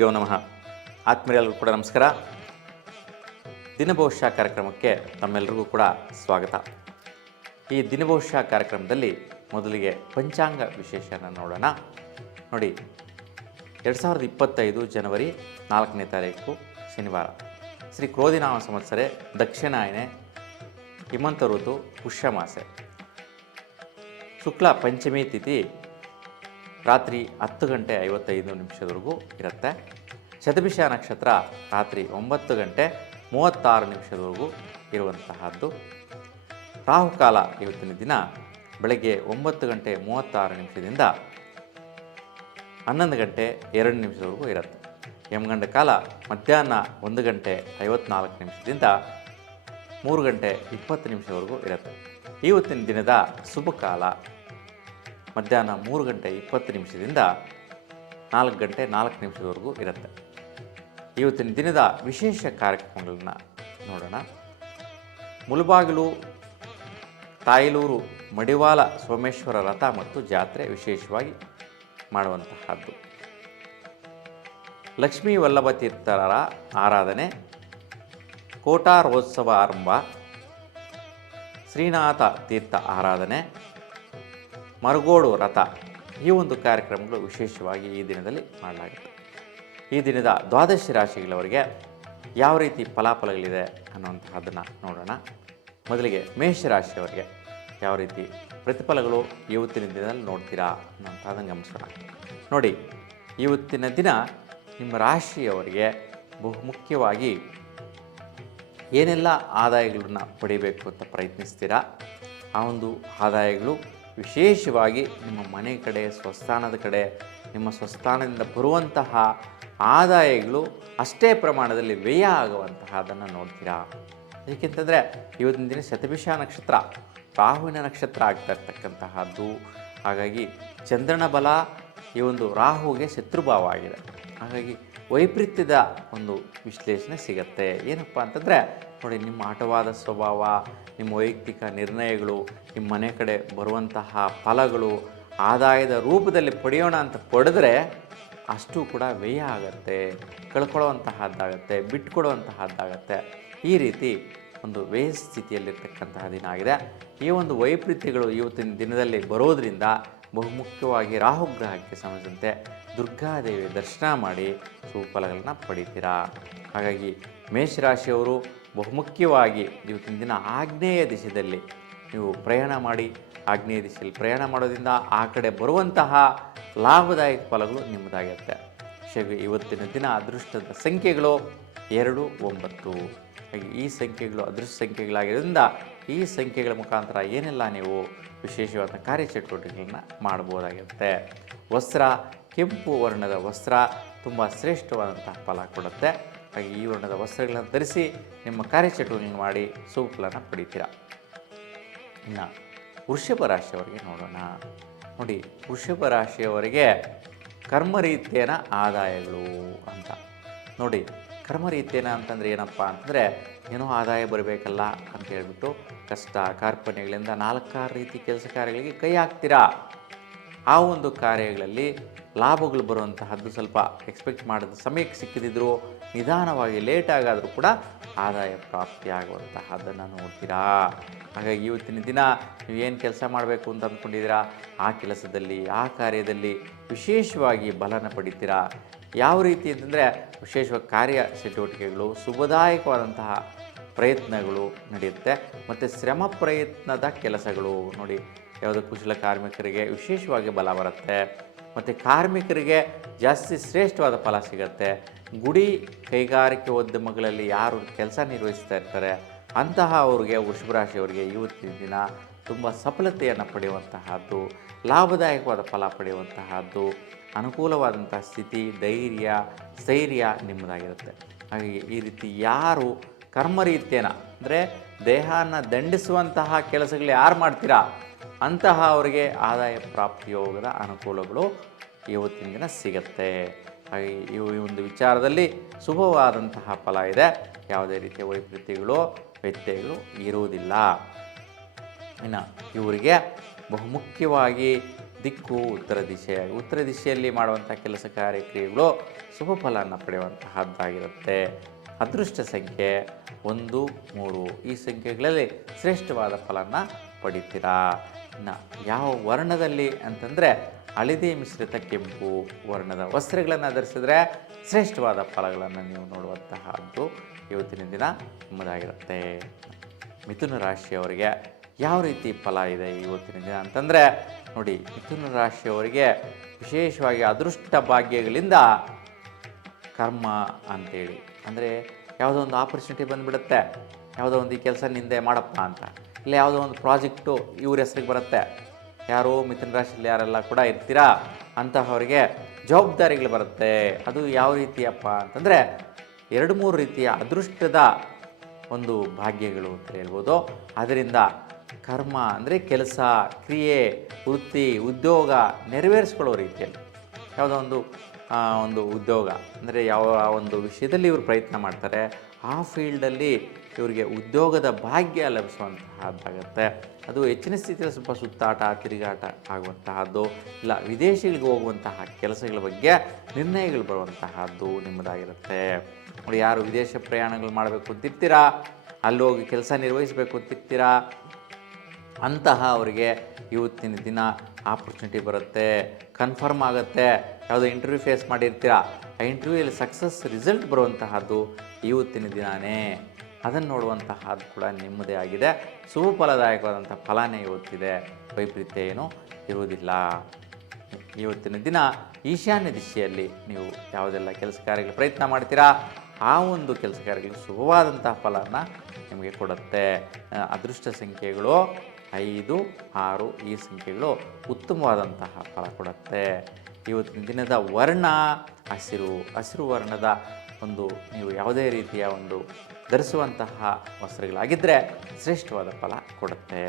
ಗುರುಭ್ಯೋ ನಮಃ. ಆತ್ಮೀಯರಿಗೂ ಕೂಡ ನಮಸ್ಕಾರ. ದಿನಭವಿಷ್ಯ ಕಾರ್ಯಕ್ರಮಕ್ಕೆ ತಮ್ಮೆಲ್ಲರಿಗೂ ಕೂಡ ಸ್ವಾಗತ. ಈ ದಿನಭವಿಷ್ಯ ಕಾರ್ಯಕ್ರಮದಲ್ಲಿ ಮೊದಲಿಗೆ ಪಂಚಾಂಗ ವಿಶೇಷನ ನೋಡೋಣ. ನೋಡಿ, 2025 ಜನವರಿ 4ನೇ ತಾರೀಕು ಶನಿವಾರ, ಶ್ರೀ ಕ್ರೋಧಿನಾಮ ಸಂವತ್ಸರೆ, ದಕ್ಷಿಣಾಯನೆ, ಹಿಮಂತ ಋತು, ಪುಷ್ಯಮಾಸೆ, ಶುಕ್ಲ ಪಂಚಮಿ ತಿಥಿ ರಾತ್ರಿ 10:55 ಇರುತ್ತೆ. ಶತಭಿಷ ನಕ್ಷತ್ರ ರಾತ್ರಿ 9:36 ಇರುವಂತಹದ್ದು. ರಾಹುಕಾಲ ಇವತ್ತಿನ ದಿನ ಬೆಳಗ್ಗೆ 9:36 11:02 ಇರುತ್ತೆ. ಯಮಗಂಡ ಕಾಲ ಮಧ್ಯಾಹ್ನ 1:54 3:20 ಇರುತ್ತೆ. ಇವತ್ತಿನ ದಿನದ ಶುಭ ಕಾಲ ಮಧ್ಯಾಹ್ನ 3:20 4:04 ಇರುತ್ತೆ. ಇವತ್ತಿನ ದಿನದ ವಿಶೇಷ ಕಾರ್ಯಕ್ರಮಗಳನ್ನು ನೋಡೋಣ. ಮುಳಬಾಗಿಲು ತಾಯಲೂರು ಮಡಿವಾಳ ಸೋಮೇಶ್ವರ ರಥ ಮತ್ತು ಜಾತ್ರೆ ವಿಶೇಷವಾಗಿ ಮಾಡುವಂತಹದ್ದು. ಲಕ್ಷ್ಮೀ ವಲ್ಲಭ ತೀರ್ಥರ ಆರಾಧನೆ, ಕೋಟಾರೋತ್ಸವ ಆರಂಭ, ಶ್ರೀನಾಥ ತೀರ್ಥ ಆರಾಧನೆ, ಮರಗೋಡು ರಥ, ಈ ಒಂದು ಕಾರ್ಯಕ್ರಮಗಳು ವಿಶೇಷವಾಗಿ ಈ ದಿನದಲ್ಲಿ ಮಾಡಲಾಗುತ್ತೆ. ಈ ದಿನದ ದ್ವಾದಶ ರಾಶಿಗಳವರಿಗೆ ಯಾವ ರೀತಿ ಫಲಾಫಲಗಳಿದೆ ಅನ್ನುವಂತಹದ್ದನ್ನು ನೋಡೋಣ. ಮೊದಲಿಗೆ ಮೇಷರಾಶಿಯವರಿಗೆ ಯಾವ ರೀತಿ ಪ್ರತಿಫಲಗಳು ಇವತ್ತಿನ ದಿನದಲ್ಲಿ ನೋಡ್ತೀರಾ ಅನ್ನೋಂಥದ್ದನ್ನು ಗಮನಿಸೋಣ. ನೋಡಿ, ಇವತ್ತಿನ ದಿನ ನಿಮ್ಮ ರಾಶಿಯವರಿಗೆ ಬಹುಮುಖ್ಯವಾಗಿ ಏನೆಲ್ಲ ಆದಾಯಗಳನ್ನು ಪಡಿಬೇಕು ಅಂತ ಪ್ರಯತ್ನಿಸ್ತೀರಾ, ಆ ಒಂದು ಆದಾಯಗಳು ವಿಶೇಷವಾಗಿ ನಿಮ್ಮ ಮನೆ ಕಡೆ, ಸ್ವಸ್ಥಾನದ ಕಡೆ, ನಿಮ್ಮ ಸ್ವಸ್ಥಾನದಿಂದ ಬರುವಂತಹ ಆದಾಯಗಳು ಅಷ್ಟೇ ಪ್ರಮಾಣದಲ್ಲಿ ವ್ಯಯ ಆಗುವಂತಹದನ್ನು ನೋಡ್ತೀರಾ. ಏಕೆಂತಂದರೆ ಇವತ್ತಿನ ದಿನ ಶತಭಿಷ ನಕ್ಷತ್ರ, ರಾಹುವಿನ ನಕ್ಷತ್ರ ಆಗ್ತಾ ಇರ್ತಕ್ಕಂತಹದ್ದು. ಹಾಗಾಗಿ ಚಂದ್ರನ ಬಲ ಈ ಒಂದು ರಾಹುವಿಗೆ ಶತ್ರುಭಾವ ಆಗಿದೆ. ಹಾಗಾಗಿ ವೈಪರೀತ್ಯದ ಒಂದು ವಿಶ್ಲೇಷಣೆ ಸಿಗತ್ತೆ. ಏನಪ್ಪ ಅಂತಂದರೆ ನೋಡಿ, ನಿಮ್ಮ ಆಟವಾದ ಸ್ವಭಾವ, ನಿಮ್ಮ ವೈಯಕ್ತಿಕ ನಿರ್ಣಯಗಳು, ನಿಮ್ಮ ಮನೆ ಕಡೆ ಬರುವಂತಹ ಫಲಗಳು ಆದಾಯದ ರೂಪದಲ್ಲಿ ಪಡೆಯೋಣ ಅಂತ ಪಡೆದ್ರೆ ಅಷ್ಟು ಕೂಡ ವ್ಯಯ ಆಗುತ್ತೆ, ಕಳ್ಕೊಳ್ಳುವಂತಹದ್ದಾಗತ್ತೆ, ಬಿಟ್ಕೊಡುವಂತಹದ್ದಾಗತ್ತೆ. ಈ ರೀತಿ ಒಂದು ವ್ಯಯ ಸ್ಥಿತಿಯಲ್ಲಿರ್ತಕ್ಕಂತಹ ದಿನ ಆಗಿದೆ. ಈ ಒಂದು ವೈಪರೀತ್ಯಗಳು ಇವತ್ತಿನ ದಿನದಲ್ಲಿ ಬರೋದರಿಂದ ಬಹುಮುಖ್ಯವಾಗಿ ರಾಹುಗ್ರಹಕ್ಕೆ ಸಂಬಂಧಿಸಿದಂತೆ ದುರ್ಗಾದೇವಿ ದರ್ಶನ ಮಾಡಿ ಸುಫಲಗಳನ್ನು ಪಡಿತೀರಾ. ಹಾಗಾಗಿ ಮೇಷರಾಶಿಯವರು ಬಹುಮುಖ್ಯವಾಗಿ ಇವತ್ತಿನ ದಿನ ಆಗ್ನೇಯ ದಿಶೆಯಲ್ಲಿ ನೀವು ಪ್ರಯಾಣ ಮಾಡಿ, ಆಗ್ನೇಯ ದಿಶೆಯಲ್ಲಿ ಪ್ರಯಾಣ ಮಾಡೋದ್ರಿಂದ ಆ ಕಡೆ ಬರುವಂತಹ ಲಾಭದಾಯಕ ಫಲಗಳು ನಿಮ್ಮದಾಗಿರುತ್ತೆ. ಇವತ್ತಿನ ದಿನ ಅದೃಷ್ಟದ ಸಂಖ್ಯೆಗಳು 2, 9. ಹಾಗೆ ಈ ಸಂಖ್ಯೆಗಳು ಅದೃಷ್ಟ ಸಂಖ್ಯೆಗಳಾಗಿರೋದ್ರಿಂದ ಈ ಸಂಖ್ಯೆಗಳ ಮುಖಾಂತರ ಏನೆಲ್ಲ ನೀವು ವಿಶೇಷವಾದ ಕಾರ್ಯಚಟುವಟಿಕೆಗಳನ್ನ ಮಾಡ್ಬೋದಾಗಿರುತ್ತೆ. ವಸ್ತ್ರ, ಕೆಂಪು ವರ್ಣದ ವಸ್ತ್ರ ತುಂಬ ಶ್ರೇಷ್ಠವಾದಂತಹ ಫಲ ಕೊಡುತ್ತೆ. ಹಾಗೆ ಈ ವರ್ಣದ ವಸ್ತ್ರಗಳನ್ನು ಧರಿಸಿ ನಿಮ್ಮ ಕಾರ್ಯಚಟುವಟಿಕೆಗಳನ್ನು ಮಾಡಿ ಸುಫಲನ ಪಡಿತೀರ. ಇನ್ನು ವೃಷಭ ರಾಶಿಯವರಿಗೆ ನೋಡೋಣ. ನೋಡಿ, ವೃಷಭ ರಾಶಿಯವರಿಗೆ ಕರ್ಮರೀತ್ಯನ ಆದಾಯಗಳು ಅಂತ. ನೋಡಿ, ಕರ್ಮರೀತ್ಯನ ಅಂತಂದರೆ ಏನಪ್ಪ ಅಂತಂದರೆ, ಏನೋ ಆದಾಯ ಬರಬೇಕಲ್ಲ ಅಂತ ಹೇಳ್ಬಿಟ್ಟು ಕಷ್ಟ ಕಾರ್ಪಣ್ಯಗಳಿಂದ 4-6 ರೀತಿ ಕೆಲಸ ಕಾರ್ಯಗಳಿಗೆ ಕೈ ಹಾಕ್ತೀರಾ. ಆ ಒಂದು ಕಾರ್ಯಗಳಲ್ಲಿ ಲಾಭಗಳು ಬರುವಂತಹದ್ದು ಸ್ವಲ್ಪ ಎಕ್ಸ್ಪೆಕ್ಟ್ ಮಾಡಿದ ಸಮಯಕ್ಕೆ ಸಿಕ್ಕಿದ್ರು, ನಿಧಾನವಾಗಿ ಲೇಟಾಗಾದರೂ ಕೂಡ ಆದಾಯ ಪ್ರಾಪ್ತಿಯಾಗುವಂತಹದ್ದನ್ನು ನೋಡ್ತೀರಾ. ಹಾಗಾಗಿ ಇವತ್ತಿನ ದಿನ ನೀವೇನು ಕೆಲಸ ಮಾಡಬೇಕು ಅಂತ ಅಂದ್ಕೊಂಡಿದ್ದೀರಾ, ಆ ಕೆಲಸದಲ್ಲಿ, ಆ ಕಾರ್ಯದಲ್ಲಿ ವಿಶೇಷವಾಗಿ ಬಲನ ಪಡಿತೀರಾ. ಯಾವ ರೀತಿ ಅಂತಂದರೆ ವಿಶೇಷವಾಗಿ ಕಾರ್ಯ ಚಟುವಟಿಕೆಗಳು, ಶುಭದಾಯಕವಾದಂತಹ ಪ್ರಯತ್ನಗಳು ನಡೆಯುತ್ತೆ. ಮತ್ತು ಶ್ರಮ ಪ್ರಯತ್ನದ ಕೆಲಸಗಳು ನೋಡಿ, ಯಾವುದೇ ಕುಶಲ ಕಾರ್ಮಿಕರಿಗೆ ವಿಶೇಷವಾಗಿ ಬಲ ಬರುತ್ತೆ. ಮತ್ತು ಕಾರ್ಮಿಕರಿಗೆ ಜಾಸ್ತಿ ಶ್ರೇಷ್ಠವಾದ ಫಲ ಸಿಗುತ್ತೆ. ಗುಡಿ ಕೈಗಾರಿಕೆ ಉದ್ಯಮಗಳಲ್ಲಿ ಯಾರು ಕೆಲಸ ನಿರ್ವಹಿಸ್ತಾ ಇರ್ತಾರೆ ಅಂತಹ ಅವ್ರಿಗೆ, ವೃಷಭ ರಾಶಿಯವರಿಗೆ ಇವತ್ತಿನ ದಿನ ತುಂಬ ಸಫಲತೆಯನ್ನು ಪಡೆಯುವಂತಹದ್ದು, ಲಾಭದಾಯಕವಾದ ಫಲ ಪಡೆಯುವಂತಹದ್ದು, ಅನುಕೂಲವಾದಂತಹ ಸ್ಥಿತಿ, ಧೈರ್ಯ, ಸ್ಥೈರ್ಯ ನಿಮ್ಮದಾಗಿರುತ್ತೆ. ಹಾಗಾಗಿ ಈ ರೀತಿ ಯಾರು ಕರ್ಮರೀತ್ಯನ ಅಂದರೆ ದೇಹನ ದಂಡಿಸುವಂತಹ ಕೆಲಸಗಳು ಯಾರು ಮಾಡ್ತೀರಾ ಅಂತಹ ಅವರಿಗೆ ಆದಾಯ ಪ್ರಾಪ್ತಿಯೋಗದ ಅನುಕೂಲಗಳು ಇವತ್ತಿನ ದಿನ ಸಿಗುತ್ತೆ. ಹಾಗೆ ಈ ಒಂದು ವಿಚಾರದಲ್ಲಿ ಶುಭವಾದಂತಹ ಫಲ ಇದೆ. ಯಾವುದೇ ರೀತಿಯ ವೈಪರೀತ್ಯಗಳು, ವ್ಯತ್ಯಯಗಳು ಇರುವುದಿಲ್ಲ. ಇನ್ನು ಇವರಿಗೆ ಬಹುಮುಖ್ಯವಾಗಿ ದಿಕ್ಕು ಉತ್ತರ ದಿಶೆ. ಉತ್ತರ ದಿಶೆಯಲ್ಲಿ ಮಾಡುವಂಥ ಕೆಲಸ ಕಾರ್ಯಕ್ರಿಯೆಗಳು ಶುಭ ಫಲವನ್ನು ಪಡೆಯುವಂತಹದ್ದಾಗಿರುತ್ತೆ. ಅದೃಷ್ಟ ಸಂಖ್ಯೆ 1, 3 ಈ ಸಂಖ್ಯೆಗಳಲ್ಲಿ ಶ್ರೇಷ್ಠವಾದ ಫಲನ ಪಡಿತೀರಾ. ಇನ್ನು ಯಾವ ವರ್ಣದಲ್ಲಿ ಅಂತಂದರೆ ಹಳದಿ ಮಿಶ್ರಿತ ಕೆಂಪು ವರ್ಣದ ವಸ್ತ್ರಗಳನ್ನು ಧರಿಸಿದ್ರೆ ಶ್ರೇಷ್ಠವಾದ ಫಲಗಳನ್ನು ನೀವು ನೋಡುವಂತಹದ್ದು ಇವತ್ತಿನ ದಿನ ನಿಮ್ಮದಾಗಿರುತ್ತೆ. ಮಿಥುನ ರಾಶಿಯವರಿಗೆ ಯಾವ ರೀತಿ ಫಲ ಇದೆ ಇವತ್ತಿನ ದಿನ ಅಂತಂದರೆ ನೋಡಿ, ಮಿಥುನ ರಾಶಿಯವರಿಗೆ ವಿಶೇಷವಾಗಿ ಅದೃಷ್ಟ ಭಾಗ್ಯಗಳಿಂದ ಕರ್ಮ ಅಂತೇಳಿ, ಅಂದರೆ ಯಾವುದೋ ಒಂದು ಆಪರ್ಚುನಿಟಿ ಬಂದುಬಿಡುತ್ತೆ, ಯಾವುದೋ ಒಂದು ಈ ಕೆಲಸ ನಿಂದೆ ಮಾಡಪ್ಪ ಅಂತ, ಇಲ್ಲ ಯಾವುದೋ ಒಂದು ಪ್ರಾಜೆಕ್ಟು ಇವ್ರ ಹೆಸ್ರಿಗೆ ಬರುತ್ತೆ. ಯಾರೋ ಮಿಥುನ ರಾಶಿಯಲ್ಲಿ ಯಾರೆಲ್ಲ ಕೂಡ ಇರ್ತೀರಾ ಅಂತಹವರಿಗೆ ಜವಾಬ್ದಾರಿಗಳು ಬರುತ್ತೆ. ಅದು ಯಾವ ರೀತಿಯಪ್ಪ ಅಂತಂದರೆ 2-3 ರೀತಿಯ ಅದೃಷ್ಟದ ಒಂದು ಭಾಗ್ಯಗಳು ಅಂತ ಹೇಳ್ಬೋದು. ಅದರಿಂದ ಕರ್ಮ ಅಂದರೆ ಕೆಲಸ, ಕ್ರಿಯೆ, ವೃತ್ತಿ, ಉದ್ಯೋಗ ನೆರವೇರಿಸ್ಕೊಳ್ಳೋ ರೀತಿಯಲ್ಲಿ ಯಾವುದೋ ಒಂದು ಉದ್ಯೋಗ ಅಂದರೆ ಯಾವ ಒಂದು ವಿಷಯದಲ್ಲಿ ಇವರು ಪ್ರಯತ್ನ ಮಾಡ್ತಾರೆ ಆ ಫೀಲ್ಡಲ್ಲಿ ಇವರಿಗೆ ಉದ್ಯೋಗದ ಭಾಗ್ಯ ಲಭಿಸುವಂತಹದ್ದಾಗತ್ತೆ. ಅದು ಹೆಚ್ಚಿನ ಸ್ಥಿತಿಯಲ್ಲಿ ಸ್ವಲ್ಪ ಸುತ್ತಾಟ, ತಿರುಗಾಟ ಆಗುವಂತಹದ್ದು, ಇಲ್ಲ ವಿದೇಶಗಳಿಗೆ ಹೋಗುವಂತಹ ಕೆಲಸಗಳ ಬಗ್ಗೆ ನಿರ್ಣಯಗಳು ಬರುವಂತಹದ್ದು ನಿಮ್ಮದಾಗಿರುತ್ತೆ. ನೋಡಿ, ಯಾರು ವಿದೇಶ ಪ್ರಯಾಣಗಳು ಮಾಡಬೇಕು ಅಂತಿರ್ತೀರಾ, ಅಲ್ಲಿ ಹೋಗಿ ಕೆಲಸ ನಿರ್ವಹಿಸಬೇಕು ಅಂತಿರ್ತೀರಾ, ಅಂತಹ ಅವರಿಗೆ ಇವತ್ತಿನ ದಿನ ಆಪರ್ಚುನಿಟಿ ಬರುತ್ತೆ, ಕನ್ಫರ್ಮ್ ಆಗುತ್ತೆ. ಯಾವುದೋ ಇಂಟರ್ವ್ಯೂ ಫೇಸ್ ಮಾಡಿರ್ತೀರ, ಆ ಇಂಟರ್ವ್ಯೂಯಲ್ಲಿ ಸಕ್ಸಸ್ ರಿಸಲ್ಟ್ ಬರುವಂತಹದ್ದು ಇವತ್ತಿನ ದಿನವೇ. ಅದನ್ನು ನೋಡುವಂತಹದ್ದು ಕೂಡ ನಿಮ್ಮದೇ ಆಗಿದೆ. ಶುಭ ಫಲದಾಯಕವಾದಂಥ ಫಲನೇ ಇವತ್ತಿದೆ, ವೈಪರೀತ್ಯ ಏನೂ ಇರುವುದಿಲ್ಲ. ಇವತ್ತಿನ ದಿನ ಈಶಾನ್ಯ ದಿಶೆಯಲ್ಲಿ ನೀವು ಯಾವುದೆಲ್ಲ ಕೆಲಸ ಕಾರ್ಯಗಳು ಪ್ರಯತ್ನ ಮಾಡ್ತೀರಾ ಆ ಒಂದು ಕೆಲಸ ಕಾರ್ಯಗಳು ಶುಭವಾದಂತಹ ಫಲನ ನಿಮಗೆ ಕೊಡುತ್ತೆ. ಅದೃಷ್ಟ ಸಂಖ್ಯೆಗಳು 5, 6 ಈ ಸಂಖ್ಯೆಗಳು ಉತ್ತಮವಾದಂತಹ ಫಲ ಕೊಡುತ್ತೆ. ಇವತ್ತಿನ ದಿನದ ವರ್ಣ ಹಸಿರು ವರ್ಣದ ನೀವು ಯಾವುದೇ ರೀತಿಯ ಧರಿಸುವಂತಹ ವಸ್ತ್ರಗಳಾಗಿದ್ದರೆ ಶ್ರೇಷ್ಠವಾದ ಫಲ ಕೊಡುತ್ತೆ.